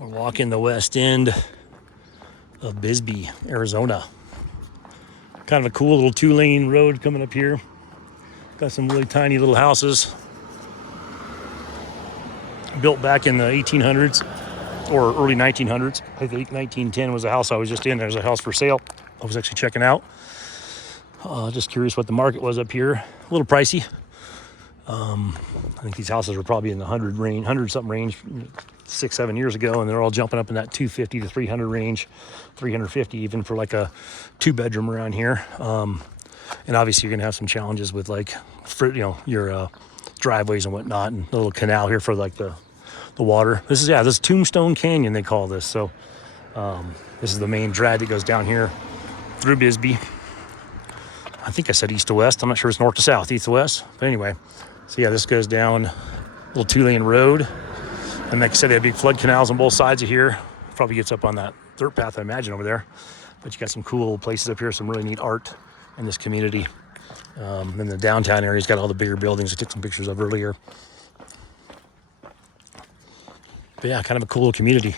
We're walking the west end of Bisbee, Arizona. Kind of a cool little 2-lane road coming up here. Got some really tiny little houses built back in the 1800s or early 1900s. I think 1910 was the house I was just in. There's a house for sale I was actually checking out. Just curious what the market was up here. A little pricey. I think these houses were probably in the 100 something range 6-7 years ago, and they're all jumping up in that 250 to 300 range, 350 even for like a 2-bedroom around here. And obviously you're gonna have some challenges with like your driveways and whatnot, and the little canal here for like the water. This is Tombstone Canyon, they call this. So this is the main drag that goes down here through Bisbee. I think I said east to west. I'm not sure it's north to south, east to west. But anyway, so yeah, this goes down a little 2-lane road. And like I said, they have big flood canals on both sides of here. Probably gets up on that dirt path, I imagine, over there. But you got some cool places up here, some really neat art in this community. Then the downtown area's got all the bigger buildings I took some pictures of earlier. But yeah, kind of a cool little community.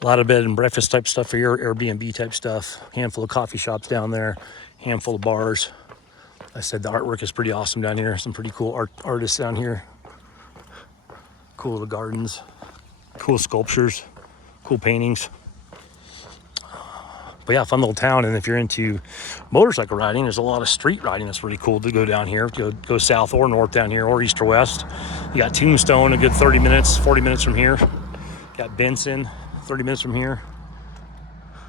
A lot of bed and breakfast type stuff for your Airbnb type stuff. Handful of coffee shops down there. Handful of bars. I said the artwork is pretty awesome down here. Some pretty cool artists down here. Cool little gardens. Cool sculptures. Cool paintings. But yeah, fun little town. And if you're into motorcycle riding, there's a lot of street riding that's really cool to go down here. Go south or north down here, or east or west. You got Tombstone, a good 30 minutes, 40 minutes from here. Got Benson, 30 minutes from here.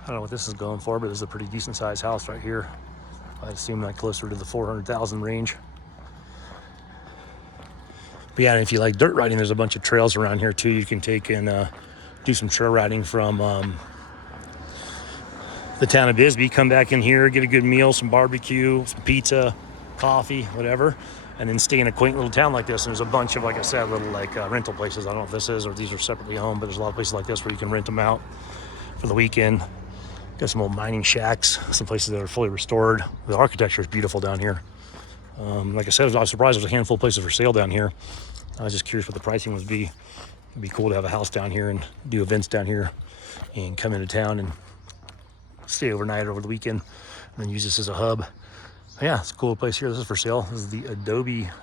I don't know what this is going for, but this is a pretty decent sized house right here. I'd assume like closer to the 400,000 range. But yeah, if you like dirt riding, there's a bunch of trails around here too. You can take and do some trail riding from the town of Bisbee, come back in here, get a good meal, some barbecue, some pizza, coffee, whatever, and then stay in a quaint little town like this. And there's a bunch of, like I said, little like rental places. I don't know if this is or these are separately owned, but there's a lot of places like this where you can rent them out for the weekend. Got some old mining shacks, some places that are fully restored. The architecture is beautiful down here. Like I said, I was surprised there's a handful of places for sale down here. I was just curious what the pricing would be. It'd be cool to have a house down here and do events down here and come into town and stay overnight over the weekend and then use this as a hub. But yeah, it's a cool place here. This is for sale. This is the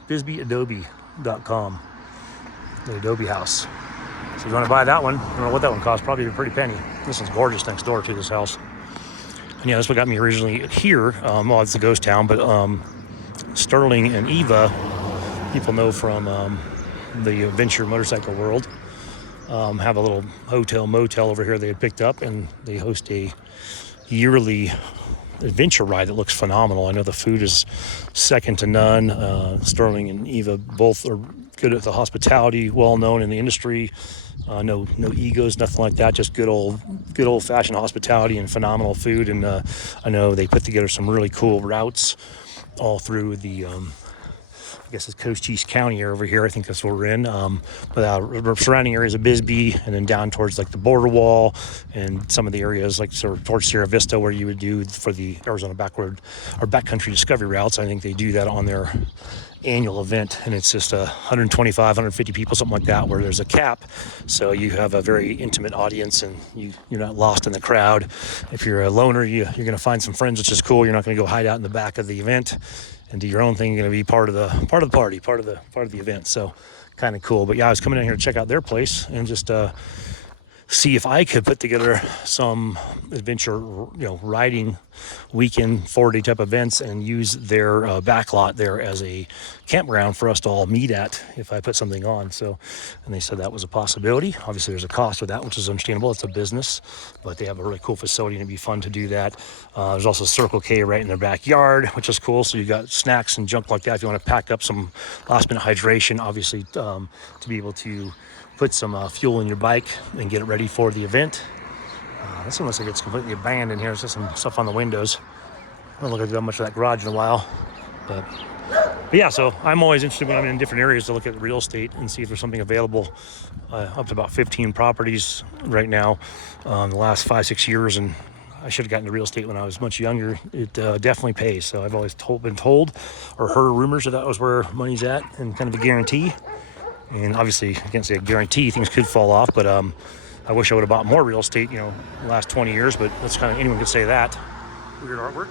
BisbeeAdobe.com. The Adobe house. So if you want to buy that one, I don't know what that one costs, probably a pretty penny. This one's gorgeous next door to this house. And yeah, that's what got me originally here. Well, it's a ghost town, but Sterling and Eva, people know from the adventure motorcycle world, have a little hotel motel over here they had picked up, and they host a yearly adventure ride that looks phenomenal. I know the food is second to none. Sterling and Eva both are good at the hospitality, well known in the industry. No egos, nothing like that. Just good old fashioned hospitality and phenomenal food. And I know they put together some really cool routes all through the I guess it's Cochise County over here. I think that's where we're in. But surrounding areas of Bisbee, and then down towards like the border wall and some of the areas like sort of towards Sierra Vista where you would do for the Arizona backcountry discovery routes. I think they do that on their annual event, and it's just 125, 150 people, something like that, where there's a cap. So you have a very intimate audience, and you're not lost in the crowd. If you're a loner, you're going to find some friends, which is cool. You're not going to go hide out in the back of the event and do your own thing. You're going to be part of the party, part of the event. So kind of cool. But yeah, I was coming down here to check out their place and just see if I could put together some adventure, riding weekend 4-day type events and use their back lot there as a campground for us to all meet at if I put something on. So, and they said that was a possibility. Obviously there's a cost with that, which is understandable. It's a business, but they have a really cool facility and it'd be fun to do that. There's also Circle K right in their backyard, which is cool. So you got snacks and junk like that if you want to pack up some last minute hydration, obviously to be able to put some fuel in your bike and get it ready for the event. This one looks like it's completely abandoned here. There's just some stuff on the windows. I don't look like I've done much of that garage in a while. But yeah, so I'm always interested when I'm in different areas to look at real estate and see if there's something available. Up to about 15 properties right now in the last 5-6 years. And I should have gotten into real estate when I was much younger. It definitely pays. So I've always been told or heard rumors that was where money's at and kind of a guarantee. And obviously, I can't say I guarantee things could fall off, but I wish I would have bought more real estate, the last 20 years, but that's kind of, anyone could say that. Weird artwork.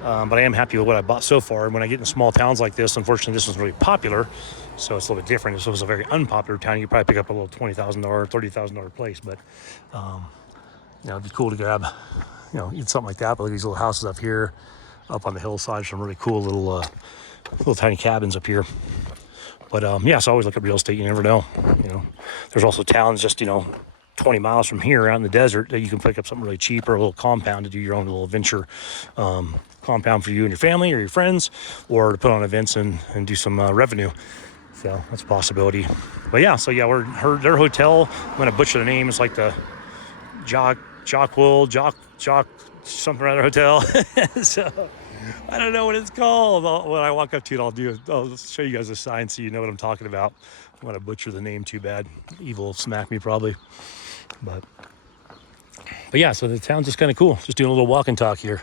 But I am happy with what I bought so far. And when I get in small towns like this, unfortunately, this one's really popular, so it's a little bit different. If it was a very unpopular town, you could probably pick up a little $20,000, $30,000 place. But, it'd be cool to grab, eat something like that. But look at these little houses up here, up on the hillside, some really cool little tiny cabins up here. But, so I always look at real estate. You never know. There's also towns just, 20 miles from here out in the desert that you can pick up something really cheap, or a little compound to do your own little adventure compound for you and your family or your friends, or to put on events and do some revenue. So that's a possibility. But their hotel, I'm going to butcher the name. It's like the Jonquil something or other hotel. So I don't know what it's called. When I walk up to it, I'll show you guys a sign so you know what I'm talking about. I'm going to butcher the name too bad. Evil will smack me probably. But yeah, so the town's just kind of cool. Just doing a little walk and talk here.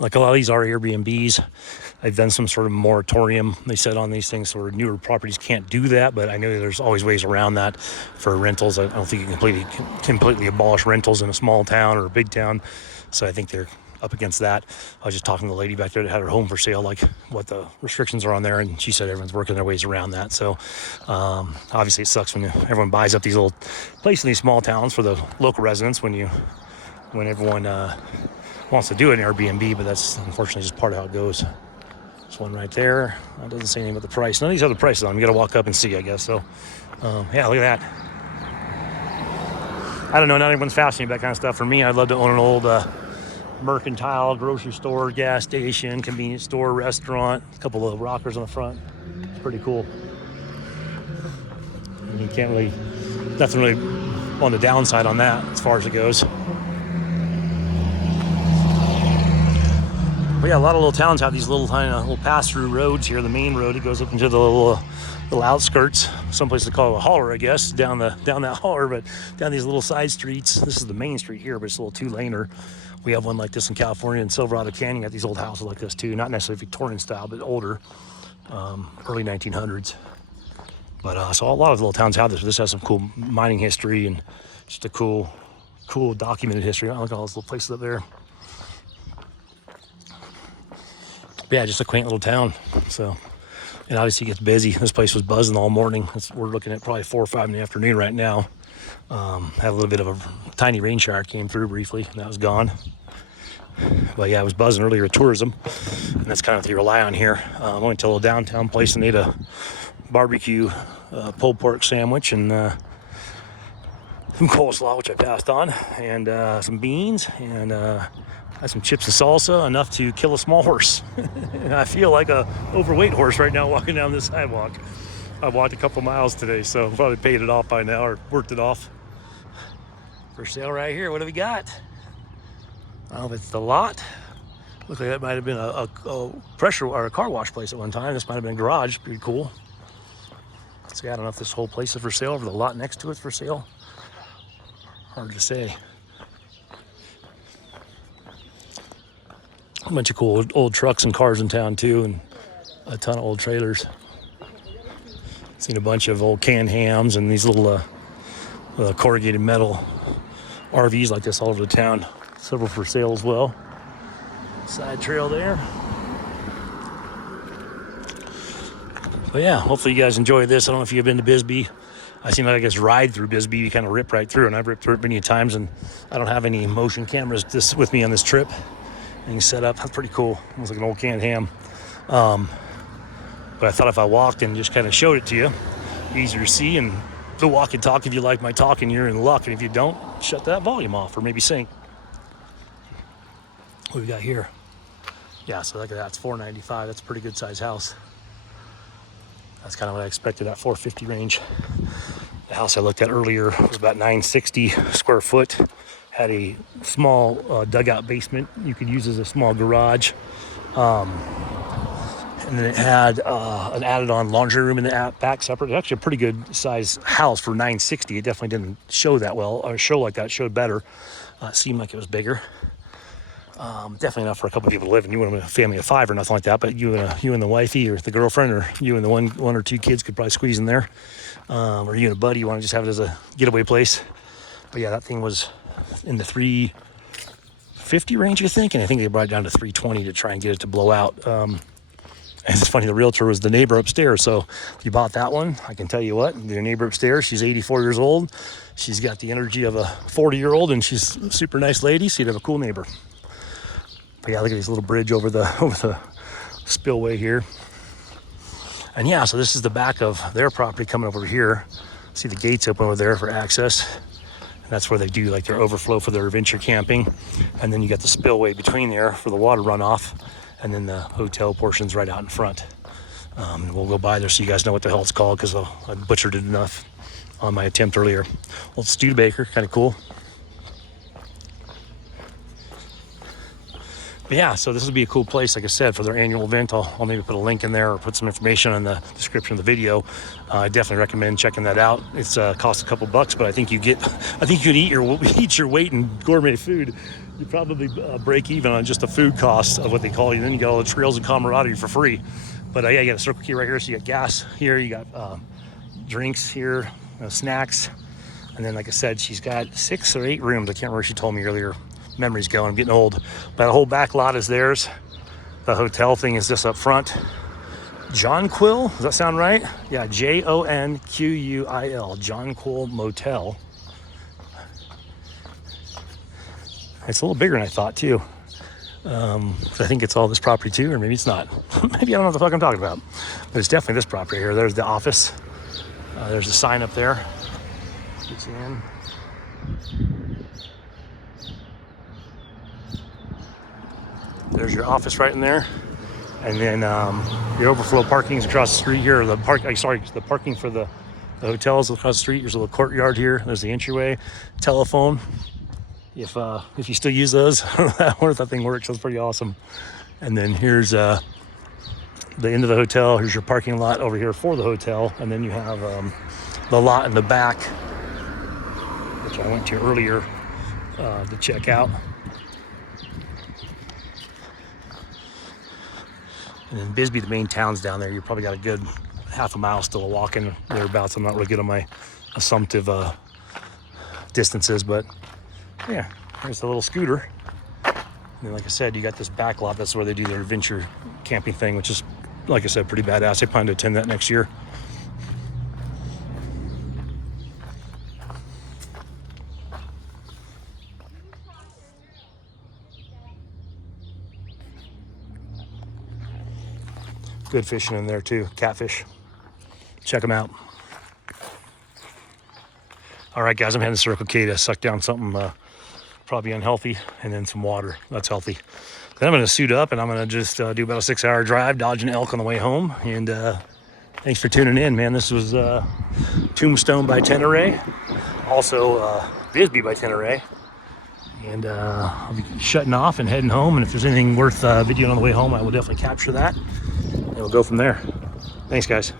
Like a lot of these are Airbnbs. I've done some sort of moratorium, they said, on these things, so newer properties can't do that, but I know there's always ways around that for rentals. I don't think you can completely abolish rentals in a small town or a big town, so I think they're up against that. I was just talking to the lady back there that had her home for sale, like what the restrictions are on there, and she said everyone's working their ways around that. So obviously it sucks when everyone buys up these little places in these small towns for the local residents when everyone wants to do an Airbnb, but that's unfortunately just part of how it goes. This one right there, that doesn't say anything about the price. None of these other prices on them. You got to walk up and see, I guess. So look at that. I don't know, not everyone's fascinated with that kind of stuff. For me, I'd love to own an old mercantile, grocery store, gas station, convenience store, restaurant, a couple of rockers on the front. It's pretty cool. And you can't really, nothing really on the downside on that as far as it goes. But yeah, a lot of little towns have these little pass-through roads here. The main road, it goes up into the little outskirts. Some places they call it a holler, I guess, down that holler, but down these little side streets. This is the main street here, but it's a little two-laner. We have one like this in California, in Silverado Canyon. Got these old houses like this too, not necessarily Victorian style, but older, early 1900s. But so a lot of little towns have this. This has some cool mining history and just a cool documented history. I like all those little places up there. But yeah, just a quaint little town. So, and obviously it gets busy. This place was buzzing all morning. We're looking at probably 4 or 5 in the afternoon right now. Had a little bit of a tiny rain shower came through briefly, and that was gone. But yeah, it was buzzing earlier with tourism, and that's kind of what they rely on here. I went to a little downtown place and ate a barbecue pulled pork sandwich and some coleslaw, which I passed on, and some beans, and had some chips and salsa, enough to kill a small horse. I feel like a overweight horse right now walking down this sidewalk. I walked a couple miles today, so probably paid it off by now or worked it off. For sale right here, what do we got? I don't know if it's the lot. Looks like that might have been a pressure or a car wash place at one time. This might have been a garage, pretty cool. So I don't know if this whole place is for sale or the lot next to it's for sale. Hard to say. A bunch of cool old trucks and cars in town too, and a ton of old trailers. Seen a bunch of old canned hams and these little corrugated metal RVs like this all over the town. Several for sale as well. Side trail there. But yeah, hopefully you guys enjoy this. I don't know if you've been to Bisbee. I seem like I guess ride through Bisbee. You kind of rip right through, and I've ripped through it many times, and I don't have any motion cameras with me on this trip. And set up, that's pretty cool. It looks like an old canned ham. But I thought if I walked and just kind of showed it to you, easier to see, and to walk and talk. If you like my talking, you're in luck, and if you don't, shut that volume off or maybe sync. What do we got here? Yeah, so look at that. It's $495. That's a pretty good size house. That's kind of what I expected, that $450 range. The house I looked at earlier was about $960 square foot. Had a small dugout basement you could use as a small garage. And then it had an added-on laundry room in the back separate. It's actually a pretty good size house for $960. It definitely didn't show that well, or show like that. It showed better. It seemed like it was bigger. Definitely not for a couple people to live in. You want a family of 5 or nothing like that, but you and the wifey or the girlfriend or you and the one or two kids could probably squeeze in there. Or you and a buddy, you want to just have it as a getaway place. But yeah, that thing was in the 350 range, I think, and I think they brought it down to 320 to try and get it to blow out. And it's funny, the realtor was the neighbor upstairs, so if you bought that one, I can tell you what, your neighbor upstairs, she's 84 years old. She's got the energy of a 40-year-old, and she's a super nice lady, so you'd have a cool neighbor. But yeah, look at this little bridge over the spillway here. And yeah, so this is the back of their property coming over here. See the gates open over there for access. And that's where they do like their overflow for their adventure camping. And then you got the spillway between there for the water runoff. And then the hotel portion's right out in front. We'll go by there so you guys know what the hell it's called, because I butchered it enough on my attempt earlier. Old Studebaker, kind of cool. But yeah, so this would be a cool place, like I said, for their annual event. I'll maybe put a link in there or put some information in the description of the video. I definitely recommend checking that out. It's costs a couple bucks, but I think you can eat your weight in gourmet food. You probably break even on just the food costs of what they call you. Then you got all the trails and camaraderie for free. But yeah, you got a Circle K right here, so you got gas here, you got drinks here, snacks, and then like I said, she's got 6 or 8 rooms. I can't remember, she told me earlier. Memory's going, I'm getting old. But the whole back lot is theirs. The hotel thing is just up front. Jonquil, does that sound right? Yeah, Jonquil, Jonquil Motel. It's a little bigger than I thought too. I think it's all this property too, or maybe it's not. Maybe I don't know what the fuck I'm talking about. But it's definitely this property here. There's the office. There's a sign up there. Gets you in. There's your office right in there, and then your overflow parking is across the street here. The parking for the hotel is across the street. There's a little courtyard here. There's the entryway, telephone. If you still use those, I wonder if that thing works. That's pretty awesome. And then here's the end of the hotel. Here's your parking lot over here for the hotel, and then you have the lot in the back, which I went to earlier to check out. And then Bisbee, the main town's down there. You probably got a good half a mile still walking thereabouts. I'm not really good on my assumptive distances, but yeah, there's the little scooter. And then, like I said, you got this back lot. That's where they do their adventure camping thing, which is, like I said, pretty badass. I plan to attend that next year. Good fishing in there too, catfish. Check them out. All right, guys, I'm heading to Circle K to suck down something probably unhealthy, and then some water. That's healthy. Then I'm going to suit up, and I'm going to just do about a 6-hour drive, dodging elk on the way home. And thanks for tuning in, man. This was Tombstone by Tenere, also Bisbee by Tenere. And I'll be shutting off and heading home. And if there's anything worth videoing on the way home, I will definitely capture that. And we'll go from there. Thanks, guys.